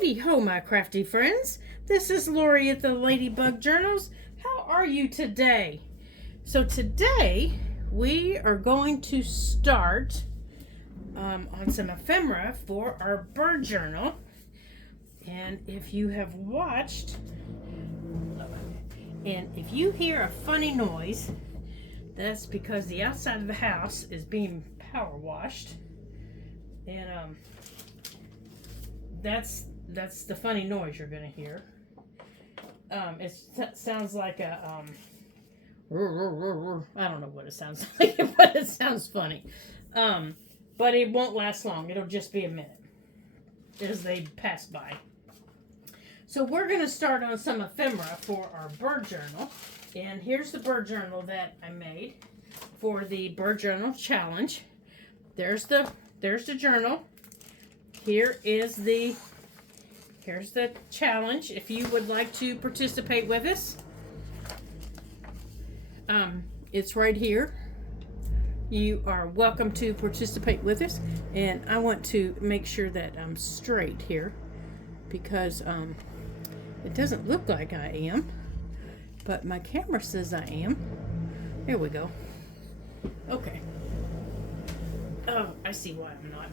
Righty ho, my crafty friends. This is Lori at the Ladybug Journals. How are you today? So today we are going to start on some ephemera for our bird journal. And if you have watched, and if you hear a funny noise, that's because the outside of the house is being power washed. And that's the funny noise you're gonna hear. It sounds like a I don't know what it sounds like, but it sounds funny. But it won't last long. It'll just be a minute as they pass by. So we're gonna start on some ephemera for our bird journal. And here's the bird journal that I made for the Bird Journal Challenge. There's the journal. Here's the challenge. If you would like to participate with us, it's right here. You are welcome to participate with us. And I want to make sure that I'm straight here because it doesn't look like I am, but my camera says I am. There we go. Okay. Oh, I see why I'm not.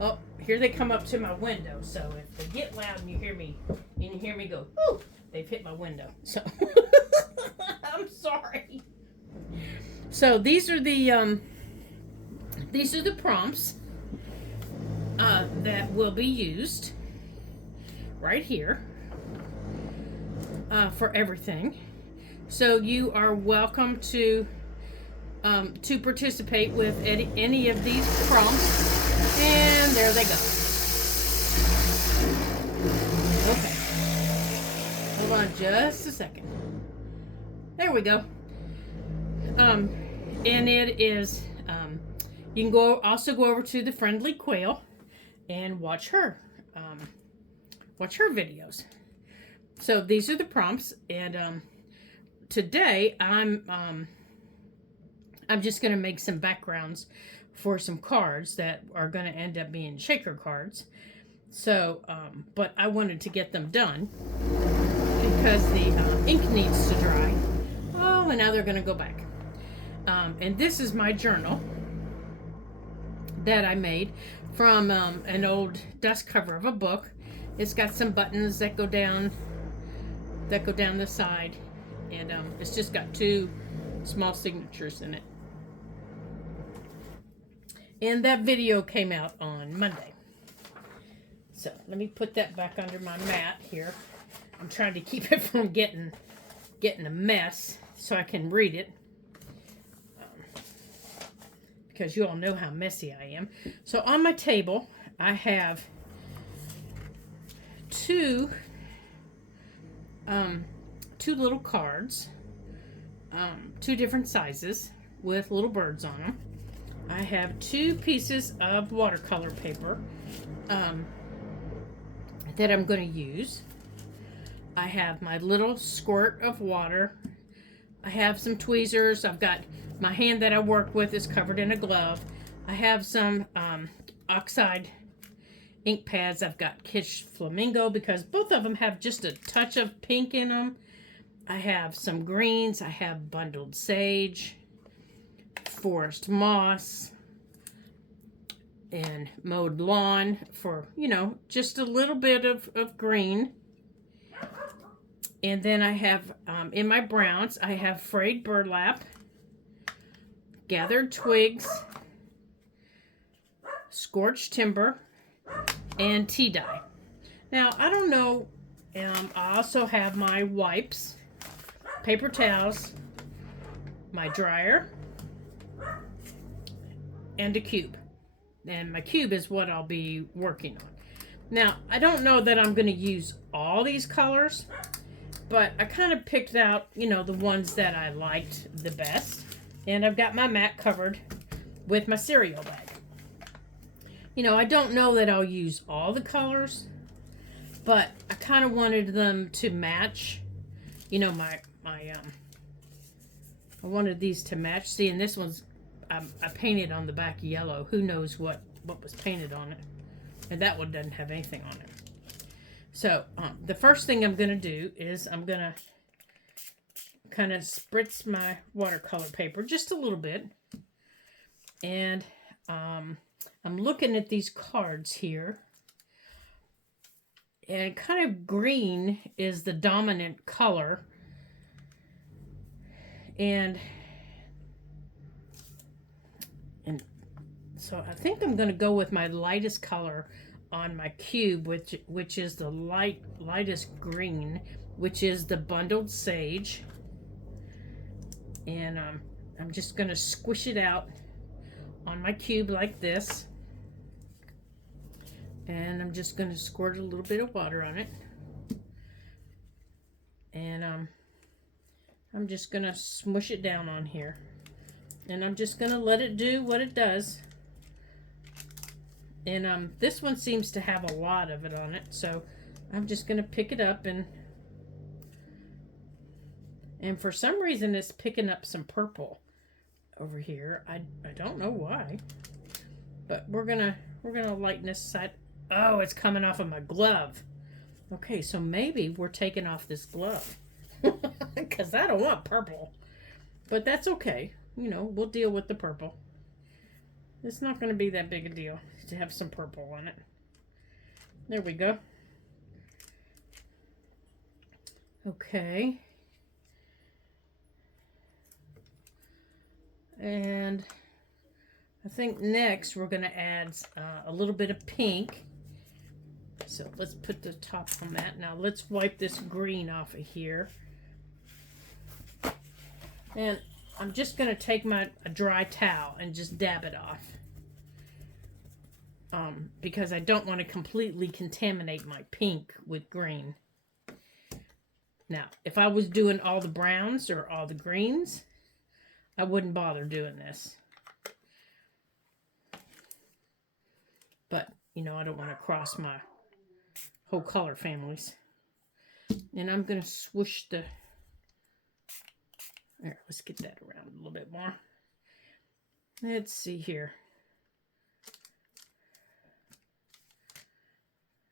Oh, here they come up to my window. So if they get loud and you hear me go, "Ooh," they've hit my window. So I'm sorry. So these are the prompts that will be used right here for everything. So you are welcome to participate with any of these prompts. And there they go. Okay. Hold on just a second. There we go. And it is, you can also go over to the friendly Quail and watch her videos. So these are the prompts, and today I'm just going to make some backgrounds for some cards that are going to end up being shaker cards. So, but I wanted to get them done because the ink needs to dry. Oh, and now they're going to go back. And this is my journal that I made from an old dust cover of a book. It's got some buttons that go down the side, and it's just got 2 small signatures in it. And that video came out on Monday. So let me put that back under my mat here. I'm trying to keep it from getting a mess so I can read it. Because you all know how messy I am. So on my table, I have two little cards, 2 different sizes with little birds on them. I have 2 pieces of watercolor paper that I'm going to use. I have my little squirt of water. I have some tweezers. I've got my hand that I work with is covered in a glove. I have some oxide ink pads. I've got Kish Flamingo because both of them have just a touch of pink in them. I have some greens. I have bundled sage, forest moss, and mowed lawn for, just a little bit of green. And then I have, in my browns, I have frayed burlap, gathered twigs, scorched timber, and tea dye. Now, I don't know, I also have my wipes, paper towels, my dryer, and a cube. And my cube is what I'll be working on. Now, I don't know that I'm going to use all these colors, but I kind of picked out, the ones that I liked the best. And I've got my mat covered with my cereal bag. I don't know that I'll use all the colors, but I kind of wanted them to match, I wanted these to match. See, and this one's, I painted on the back yellow. Who knows what was painted on it. And that one doesn't have anything on it. So the first thing I'm going to do is I'm going to kind of spritz my watercolor paper just a little bit. And I'm looking at these cards here. And kind of green is the dominant color. And so I think I'm going to go with my lightest color on my cube, which is the lightest green, which is the bundled sage. And I'm just going to squish it out on my cube like this. And I'm just going to squirt a little bit of water on it. And I'm just going to smush it down on here. And I'm just going to let it do what it does. And this one seems to have a lot of it on it. So I'm just going to pick it up. And for some reason it's picking up some purple over here. I don't know why. But we're gonna lighten this side. Oh, it's coming off of my glove. Okay, so maybe we're taking off this glove. Because I don't want purple. But that's okay. You know, we'll deal with the purple. It's not going to be that big a deal to have some purple on it. There we go. Okay. And I think next we're going to add a little bit of pink. So let's put the top on that. Now let's wipe this green off of here. And I'm just going to take a dry towel and just dab it off. Because I don't want to completely contaminate my pink with green. Now, if I was doing all the browns or all the greens, I wouldn't bother doing this. But, you know, I don't want to cross my whole color families. And I'm going to swoosh the... There, let's get that around a little bit more. Let's see here.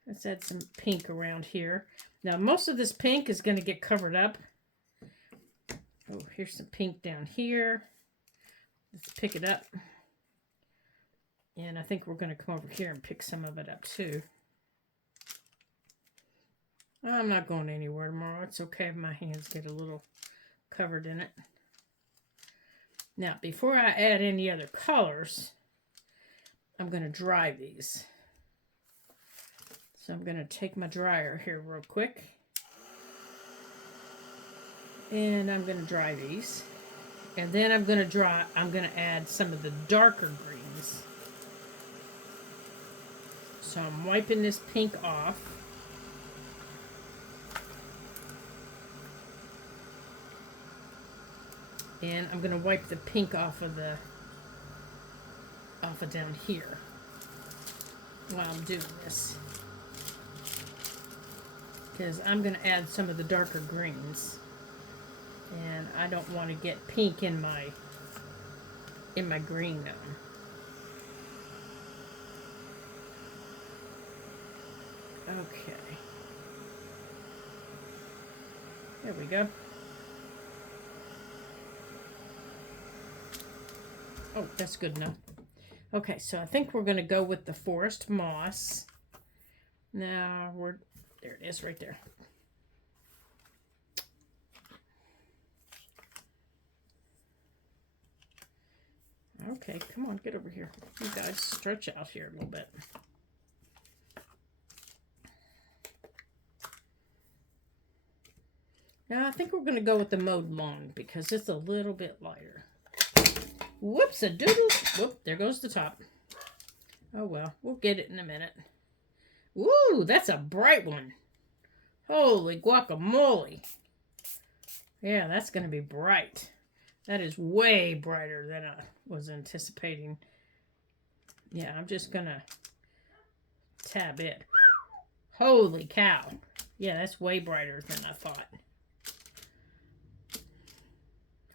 Let's add some pink around here. Now, most of this pink is going to get covered up. Oh, here's some pink down here. Let's pick it up. And I think we're going to come over here and pick some of it up too. I'm not going anywhere tomorrow. It's okay if my hands get a little covered in it. Now, before I add any other colors, I'm going to dry these. So I'm going to take my dryer here real quick. And I'm going to dry these. And then I'm going to add some of the darker greens. So I'm wiping this pink off. And I'm going to wipe the pink off of down here while I'm doing this. Because I'm going to add some of the darker greens. And I don't want to get pink in my green now. Okay. There we go. Oh, that's good enough. Okay, so I think we're going to go with the forest moss. Now, there it is right there. Okay, come on, get over here. You guys stretch out here a little bit. Now, I think we're going to go with the mowed lawn because it's a little bit lighter. Whoops, a doodle. Whoop, there goes the top. Oh, well, we'll get it in a minute. Ooh, that's a bright one. Holy guacamole. Yeah, that's going to be bright. That is way brighter than I was anticipating. Yeah, I'm just going to tab it. Holy cow. Yeah, that's way brighter than I thought.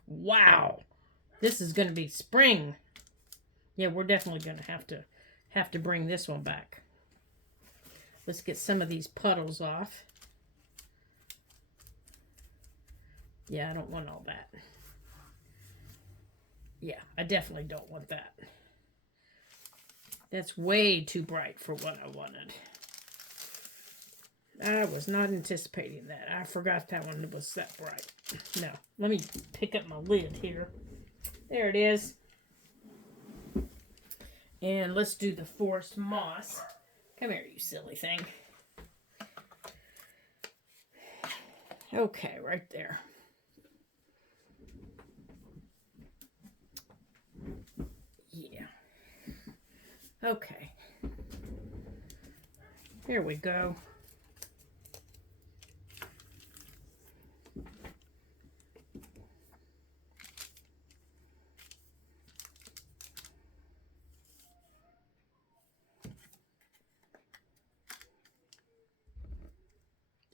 Wow. This is going to be spring. Yeah, we're definitely going to have to bring this one back. Let's get some of these puddles off. Yeah, I don't want all that. Yeah, I definitely don't want that. That's way too bright for what I wanted. I was not anticipating that. I forgot that one was that bright. No, let me pick up my lid here. There it is. And let's do the forest moss. Come here, you silly thing. Okay, right there. Yeah. Okay. Here we go.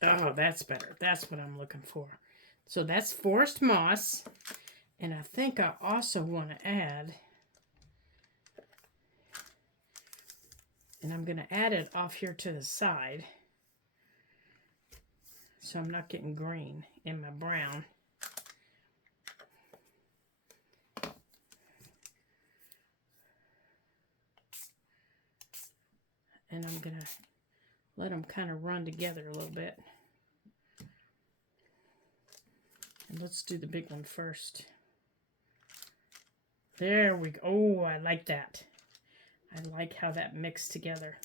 Oh, that's better. That's what I'm looking for. So that's forest moss. And I think I also want to add, and I'm going to add it off here to the side, so I'm not getting green in my brown. And I'm going to let them kind of run together a little bit. And let's do the big one first. There we go. Oh, I like that. I like how that mixed together.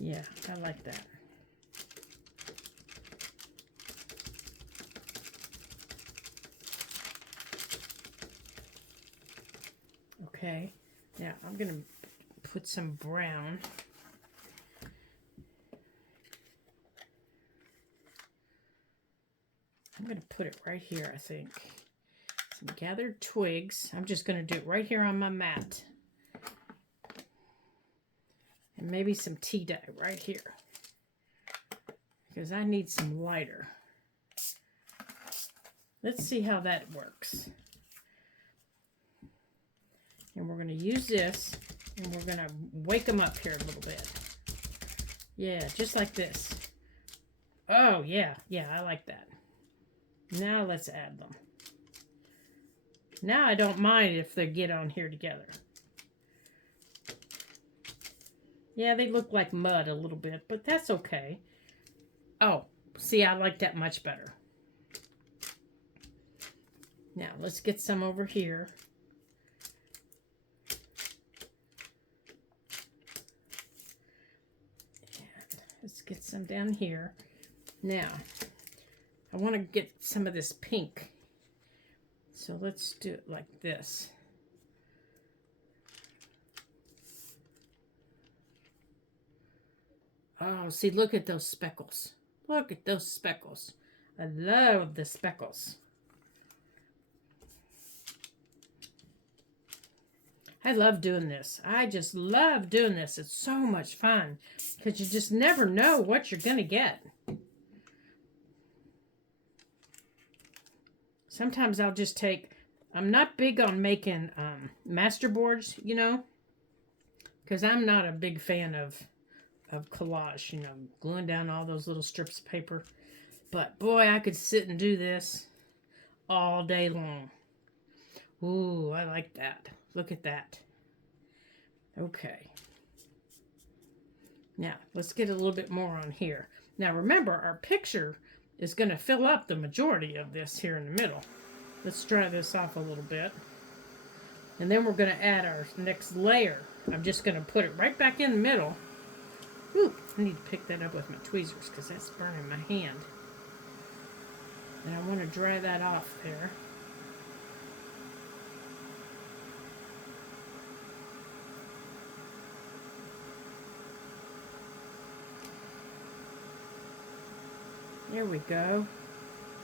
Yeah, I like that. Okay, now I'm going to put some brown. I'm going to put it right here, I think. Some gathered twigs. I'm just going to do it right here on my mat. And maybe some tea dye right here, because I need some lighter. Let's see how that works. And we're going to use this, and we're going to wake them up here a little bit. Yeah, just like this. Oh, yeah. Yeah, I like that. Now let's add them. Now I don't mind if they get on here together. Yeah, they look like mud a little bit, but that's okay. Oh, see, I like that much better. Now, let's get some over here. And let's get some down here. Now, I want to get some of this pink. So let's do it like this. Oh, see, look at those speckles. Look at those speckles. I love the speckles. I love doing this. I just love doing this. It's so much fun because you just never know what you're going to get. Sometimes I'll just take, I'm not big on making master boards, you know, because I'm not a big fan of collage, you know, gluing down all those little strips of paper. But boy, I could sit and do this all day long. Ooh, I like that. Look at that. Okay. Now, let's get a little bit more on here. Now, remember, our picture is going to fill up the majority of this here in the middle. Let's dry this off a little bit. And then we're going to add our next layer. I'm just going to put it right back in the middle. Ooh, I need to pick that up with my tweezers because that's burning my hand. And I want to dry that off there. There we go.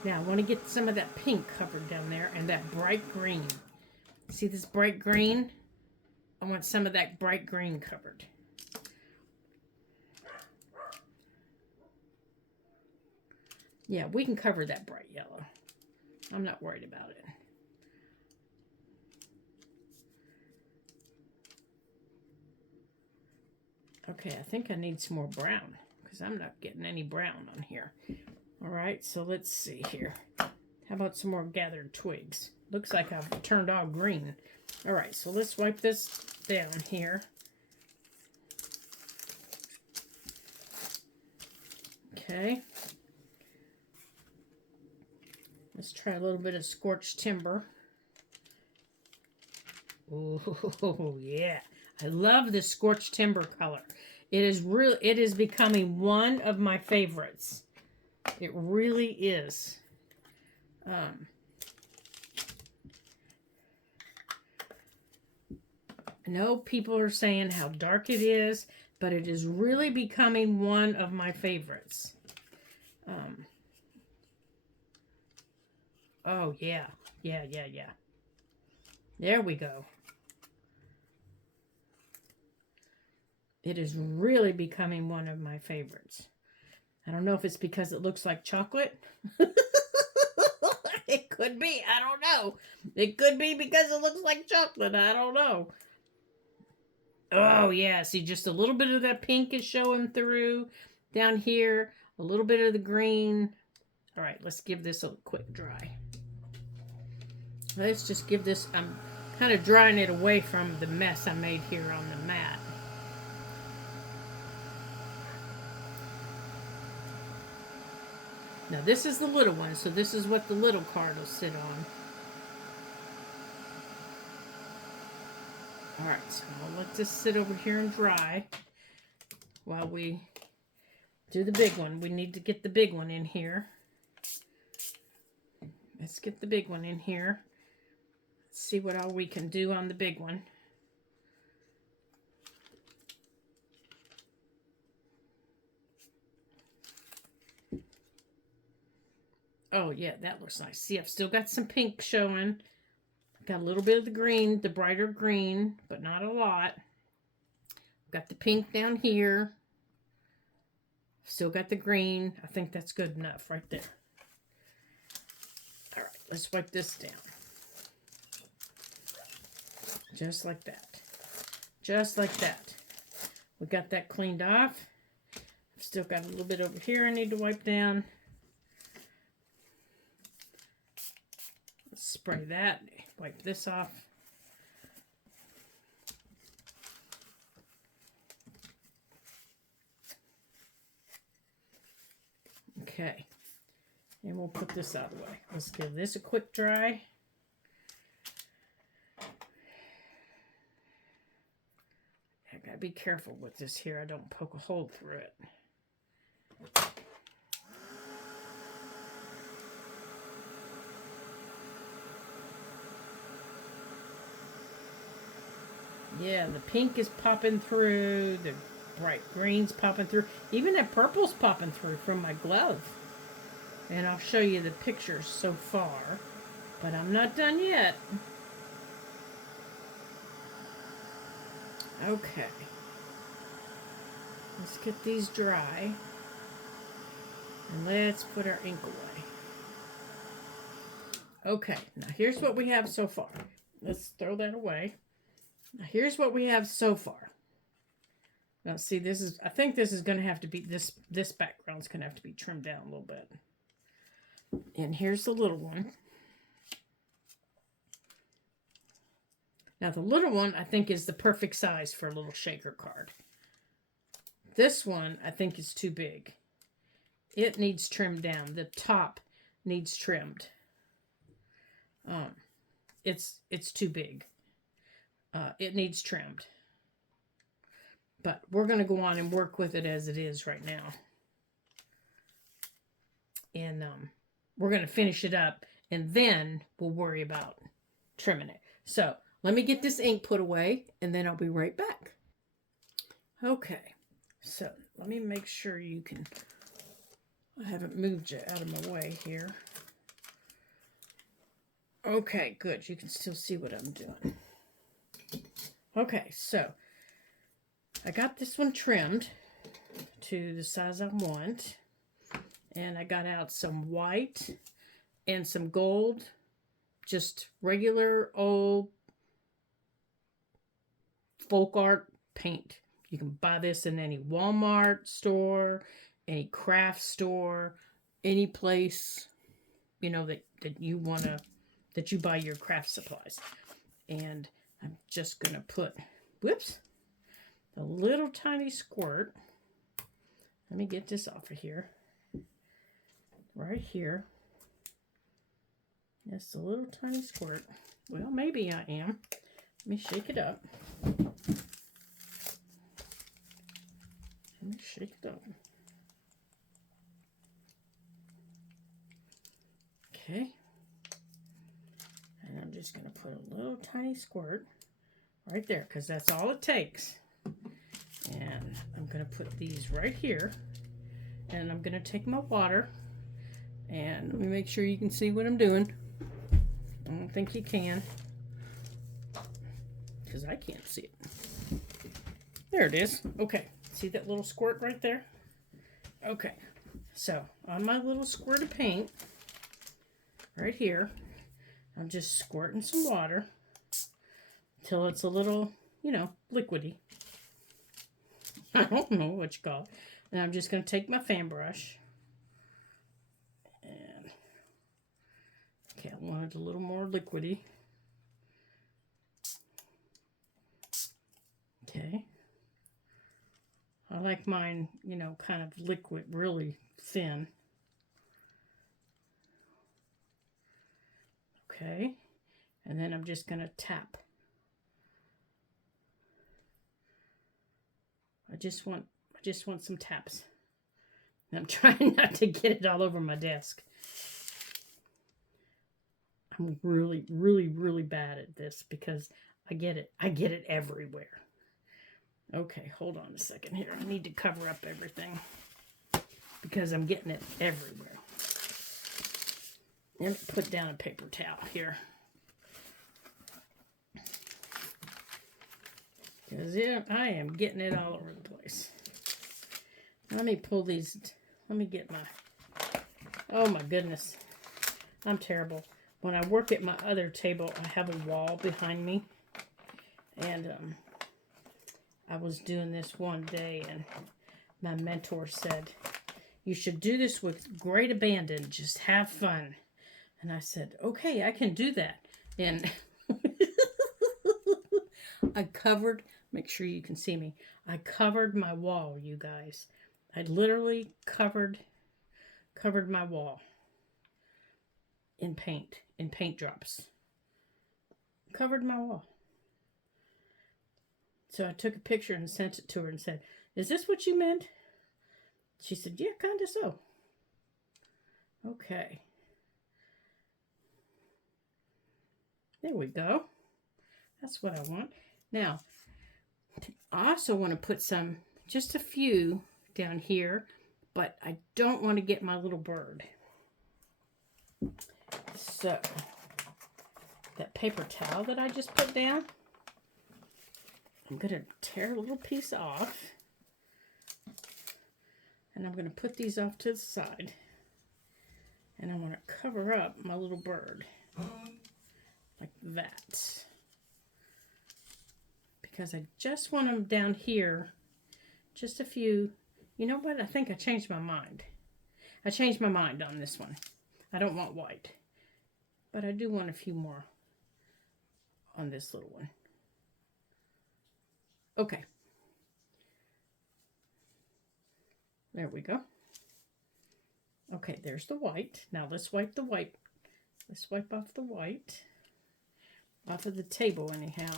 Now I want to get some of that pink covered down there and that bright green. See this bright green? I want some of that bright green covered. Yeah, we can cover that bright yellow. I'm not worried about it. Okay, I think I need some more brown because I'm not getting any brown on here. All right, so let's see here. How about some more gathered twigs? Looks like I've turned all green. All right, so let's wipe this down here. Okay. Let's try a little bit of scorched timber. Oh, yeah. I love this scorched timber color. It is becoming one of my favorites. It really is. I know people are saying how dark it is, but it is really becoming one of my favorites. Oh, yeah. Yeah. There we go. It is really becoming one of my favorites. I don't know if it's because it looks like chocolate. It could be. I don't know. It could be because it looks like chocolate. I don't know. Oh, yeah. See, just a little bit of that pink is showing through down here. A little bit of the green. All right, let's give this a quick dry. Let's just give this... I'm kind of drying it away from the mess I made here on the mat. Now this is the little one, so this is what the little card will sit on. Alright, so I'll let this sit over here and dry while we do the big one. We need to get the big one in here. Let's get the big one in here. Let's see what all we can do on the big one. Oh, yeah, that looks nice. See, I've still got some pink showing. Got a little bit of the green, the brighter green, but not a lot. Got the pink down here. Still got the green. I think that's good enough right there. All right, let's wipe this down. Just like that. Just like that. We got that cleaned off. I've still got a little bit over here I need to wipe down. Spray that, wipe this off. Okay, and we'll put this out of the way. Let's give this a quick dry. I gotta be careful with this here. I don't poke a hole through it. Yeah, the pink is popping through, the bright green's popping through, even that purple's popping through from my glove. And I'll show you the pictures so far, but I'm not done yet. Okay. Let's get these dry. And let's put our ink away. Okay, now here's what we have so far. Let's throw that away. Now here's what we have so far. Now see, this is, I think this is going to have to be, this background's going to have to be trimmed down a little bit. And here's the little one. Now the little one I think is the perfect size for a little shaker card. This one I think is too big. It needs trimmed down. The top needs trimmed. It's too big. It needs trimmed. But we're going to go on and work with it as it is right now. And we're going to finish it up, and then we'll worry about trimming it. So let me get this ink put away, and then I'll be right back. Okay, so let me make sure you can... I haven't moved you out of my way here. Okay, good. You can still see what I'm doing. Okay, so I got this one trimmed to the size I want. And I got out some white and some gold, just regular old folk art paint. You can buy this in any Walmart store, any craft store, any place, you know, that you want to, that you buy your craft supplies. And I'm just going to put, whoops, a little tiny squirt. Let me get this off of here. Right here. Just a little tiny squirt. Well, maybe I am. Let me shake it up. Let me shake it up. Okay. And I'm just going to put a little tiny squirt right there, because that's all it takes. And I'm going to put these right here. And I'm going to take my water. And let me make sure you can see what I'm doing. I don't think you can, because I can't see it. There it is. Okay. See that little squirt right there? Okay. So on my little squirt of paint, right here, I'm just squirting some water till it's a little, you know, liquidy. I don't know what you call it. And I'm just going to take my fan brush. And, okay, I want it a little more liquidy. Okay. I like mine, you know, kind of liquid, really thin. Okay. And then I'm just going to tap. I just want some taps. And I'm trying not to get it all over my desk. I'm really, really, really bad at this because I get it everywhere. Okay, hold on a second here. I need to cover up everything because I'm getting it everywhere. And put down a paper towel here. Because I am getting it all over the place. Let me pull these. Let me get my... Oh my goodness. I'm terrible. When I work at my other table, I have a wall behind me. And I was doing this one day, and my mentor said, "You should do this with great abandon. Just have fun." And I said, "Okay, I can do that." And I covered, make sure you can see me, I covered my wall, you guys. I literally covered my wall in paint drops. Covered my wall. So I took a picture and sent it to her and said, "Is this what you meant?" She said, "Yeah, kind of so." Okay. There we go. That's what I want. Now, I also want to put some, just a few down here, but I don't want to get my little bird. So, that paper towel that I just put down, I'm going to tear a little piece off. And I'm going to put these off to the side. And I want to cover up my little bird. Like that. Because I just want them down here. Just a few. You know what? I think I changed my mind. I changed my mind on this one. I don't want white. But I do want a few more on this little one. Okay. There we go. Okay, there's the white. Now let's wipe the white. Let's wipe off the white. Off of the table anyhow.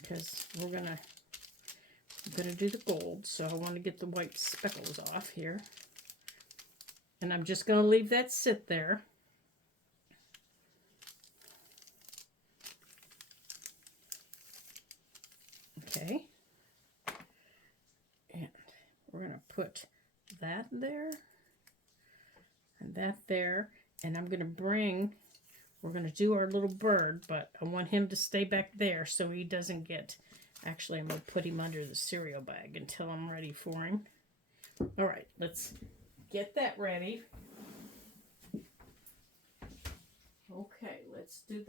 Because we're gonna do the gold. So I want to get the white speckles off here. And I'm just gonna leave that sit there. Okay. And we're going to put that there and that there. And I'm going to bring, we're going to do our little bird, but I want him to stay back there so he doesn't get, actually I'm going to put him under the cereal bag until I'm ready for him. All right, let's get that ready. Okay, let's do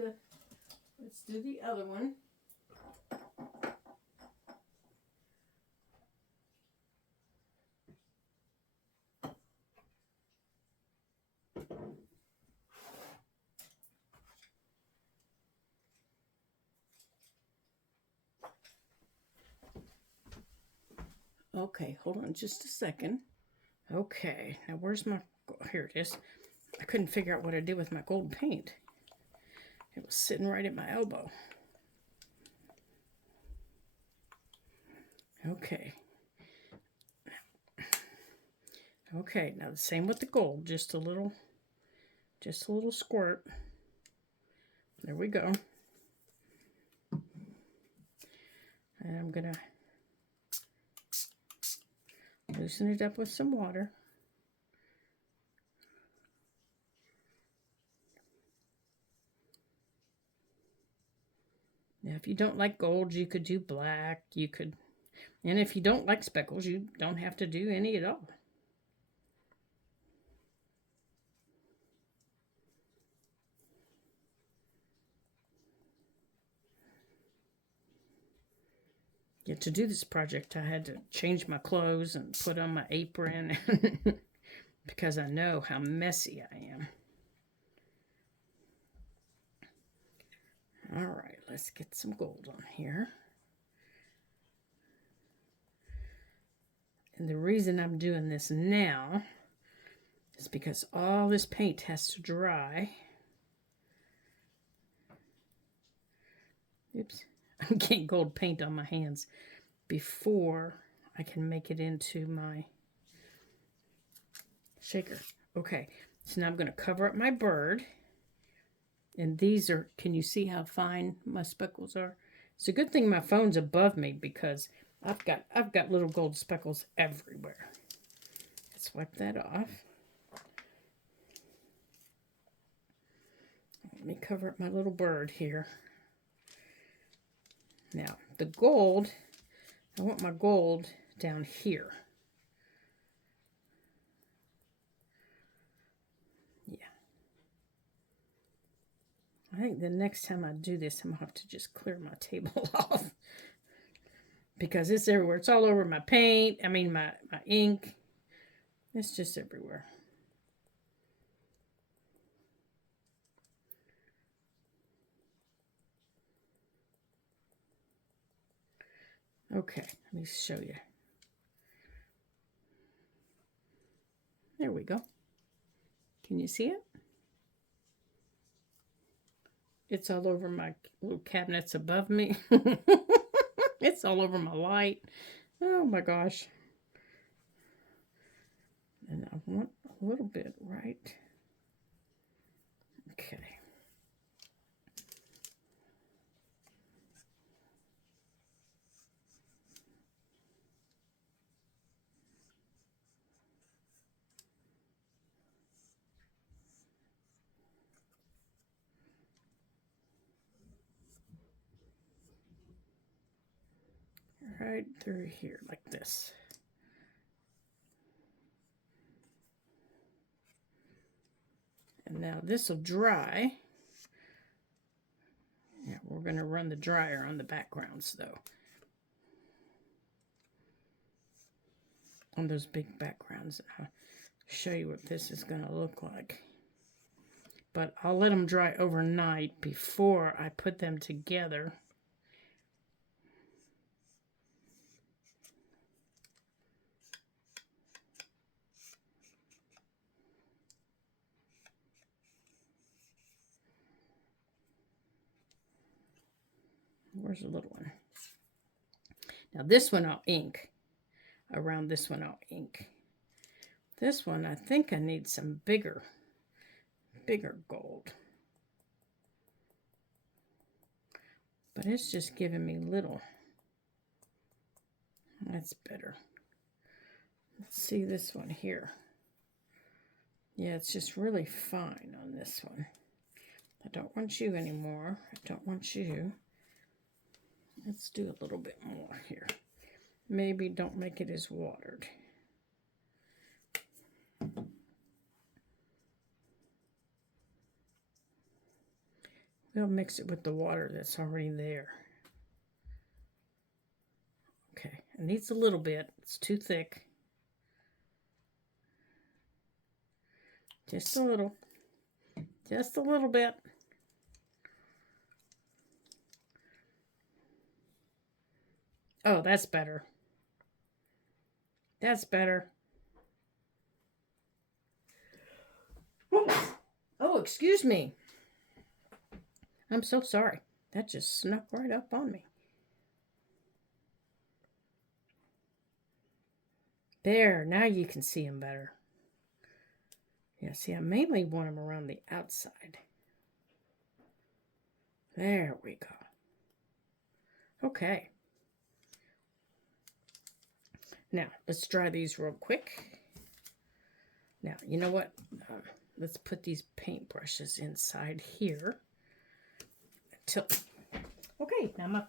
the other one. Okay, hold on just a second. Okay, now where's my, here it is. I couldn't figure out what I did with my gold paint. It was sitting right at my elbow. Okay. Okay, now the same with the gold, just a little squirt. There we go. And I'm gonna loosen it up with some water. Now, if you don't like gold, you could do black. You could, and if you don't like speckles, you don't have to do any at all. Yeah, to do this project, I had to change my clothes and put on my apron because I know how messy I am. All right, let's get some gold on here. And the reason I'm doing this now is because all this paint has to dry. Oops, I'm getting gold paint on my hands before I can make it into my shaker. Okay, so now I'm going to cover up my bird. And these are, can you see how fine my speckles are? It's a good thing my phone's above me because I've got little gold speckles everywhere. Let's wipe that off. Let me cover up my little bird here. Now, the gold, I want my gold down here. Yeah. I think the next time I do this, I'm going to have to just clear my table off. Because it's everywhere. It's all over my paint. I mean, my ink. It's just everywhere. Okay, let me show you. There we go. Can you see it? It's all over my little cabinets above me. It's all over my light. Oh my gosh. And I want a little bit right. Okay. Right through here like this. And now this will dry. Yeah, we're going to run the dryer on the backgrounds though. On those big backgrounds. I'll show you what this is going to look like. But I'll let them dry overnight before I put them together. Where's the little one? Now this one I'll ink. Around this one I'll ink. This one I think I need some bigger gold. But it's just giving me little. That's better. Let's see this one here. Yeah, it's just really fine on this one. I don't want you anymore. I don't want you. Let's do a little bit more here. Maybe don't make it as watered. We'll mix it with the water that's already there. Okay, it needs a little bit. It's too thick. Just a little. Just a little bit. Oh, that's better. That's better. Oh, excuse me. I'm so sorry. That just snuck right up on me. There, now you can see them better. Yeah, see, I mainly want them around the outside. There we go. Okay. Now, let's dry these real quick. Now, you know what? Let's put these paintbrushes inside here. Okay, now my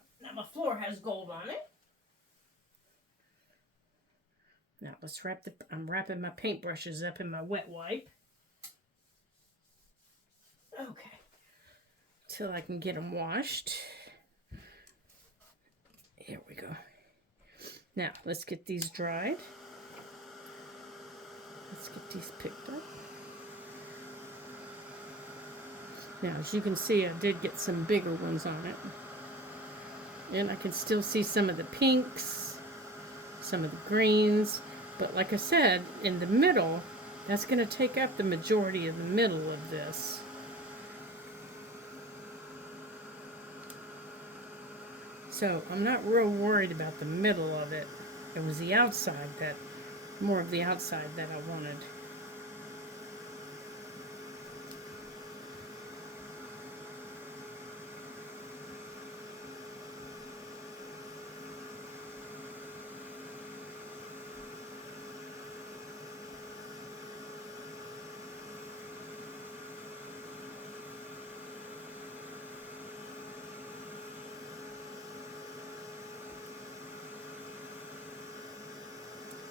floor has gold on it. Now let's I'm wrapping my paintbrushes up in my wet wipe. Okay, till I can get them washed. Here we go. Now let's get these dried. Let's get these picked up. Now, as you can see, I did get some bigger ones on it. And I can still see some of the pinks, some of the greens. But like I said, in the middle, that's going to take up the majority of the middle of this. So I'm not real worried about the middle of it. It was the outside more of the outside that I wanted.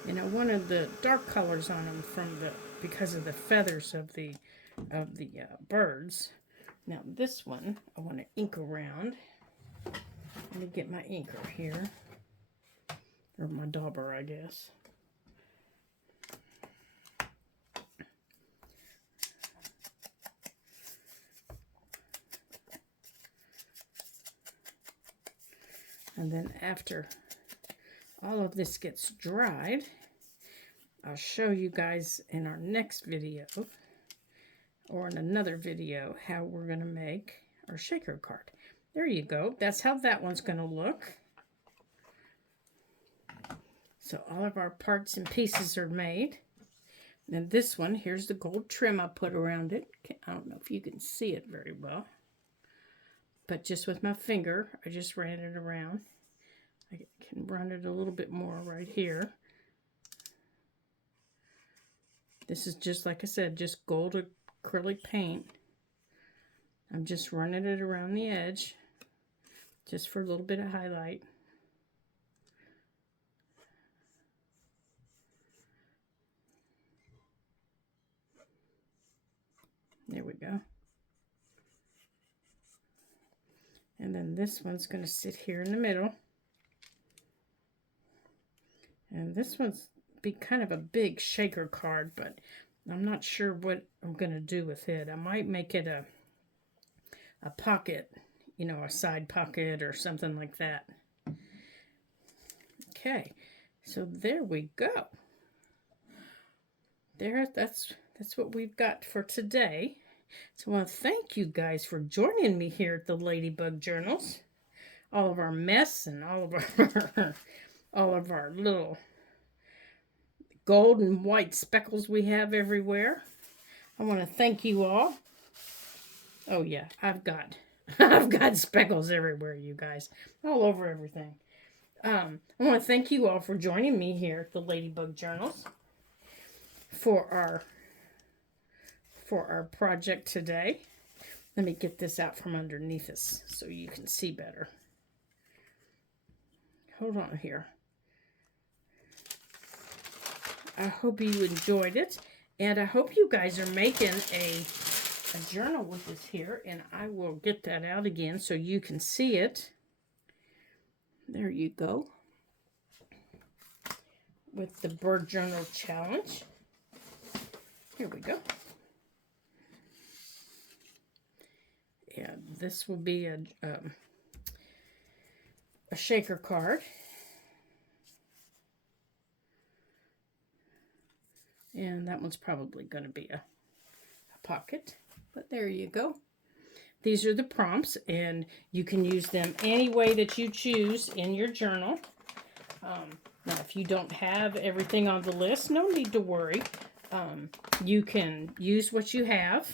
And I wanted the dark colors on them because of the feathers of the birds. Now this one I want to ink around. Let me get my inker here, or my dauber, I guess. And then after all of this gets dried, I'll show you guys in our next video or in another video how we're going to make our shaker card. There you go. That's how that one's going to look. So all of our parts and pieces are made. And this one, here's the gold trim I put around it. I don't know if you can see it very well, but just with my finger, I just ran it around. I can run it a little bit more right here. This is just, like I said, just gold acrylic paint. I'm just running it around the edge, just for a little bit of highlight. There we go. And then this one's going to sit here in the middle. And this one's be kind of a big shaker card, but I'm not sure what I'm going to do with it. I might make it a pocket, you know, a side pocket or something like that. Okay, so there we go. That's what we've got for today. So I want to thank you guys for joining me here at the Ladybug Journals. All of our mess and all of our little gold and white speckles we have everywhere. I want to thank you all. Oh yeah, I've got speckles everywhere, you guys, all over everything. I want to thank you all for joining me here at the Ladybug Journals for our project today. Let me get this out from underneath us so you can see better. Hold on here. I hope you enjoyed it, and I hope you guys are making a a journal with us here, and I will get that out again so you can see it. There you go. With the Bird Journal Challenge. Here we go. And this will be a shaker card. And that one's probably going to be a pocket. But there you go. These are the prompts, and you can use them any way that you choose in your journal. Now, if you don't have everything on the list, no need to worry. You can use what you have.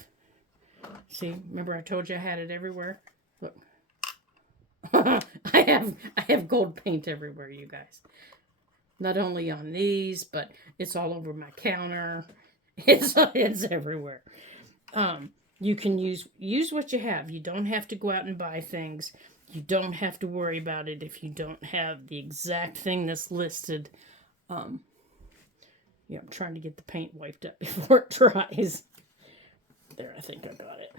See, remember I told you I had it everywhere? Look. I have gold paint everywhere, you guys. Not only on these, but it's all over my counter. It's everywhere. You can use what you have. You don't have to go out and buy things. You don't have to worry about it if you don't have the exact thing that's listed. Yeah, I'm trying to get the paint wiped up before it dries. There, I think I got it.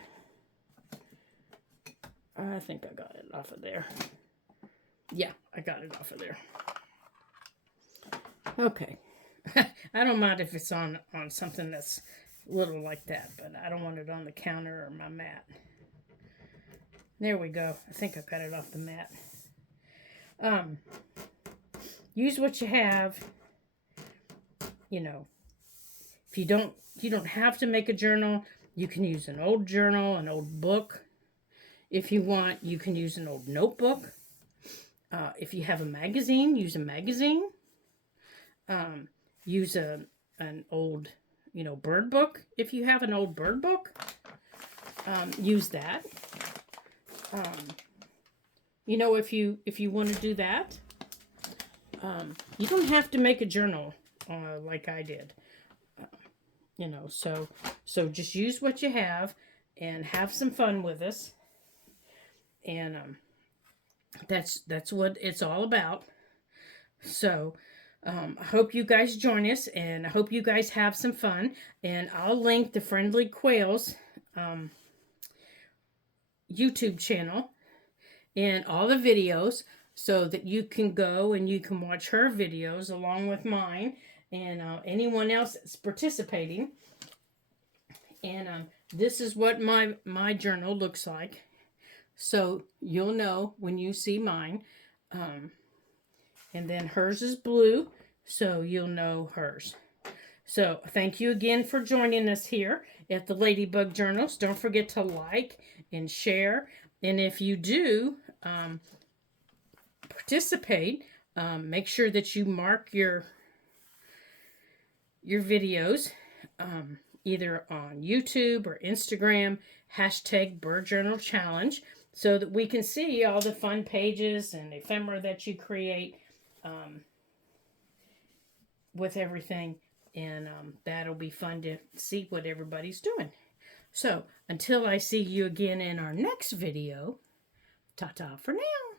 I think I got it off of there. Yeah, I got it off of there. Okay. I don't mind if it's on something that's little like that, but I don't want it on the counter or my mat. There we go. I think I got it off the mat. Use what you have. You know, if you don't have to make a journal, you can use an old journal, an old book. If you want, you can use an old notebook. If you have a magazine, use a magazine. Use an old, bird book. If you have an old bird book, use that. If you want to do that, you don't have to make a journal like I did. So just use what you have and have some fun with us. And that's what it's all about. So I hope you guys join us, and I hope you guys have some fun. And I'll link the Friendly Quails YouTube channel and all the videos so that you can go and you can watch her videos along with mine and anyone else that's participating. And this is what my journal looks like. So you'll know when you see mine. And then hers is blue, so you'll know hers. So thank you again for joining us here at the Ladybug Journals. Don't forget to like and share. And if you do participate, make sure that you mark your videos either on YouTube or Instagram, #BirdJournalChallenge, so that we can see all the fun pages and ephemera that you create with everything. And that'll be fun to see what everybody's doing. So until I see you again in our next video, ta-ta for now.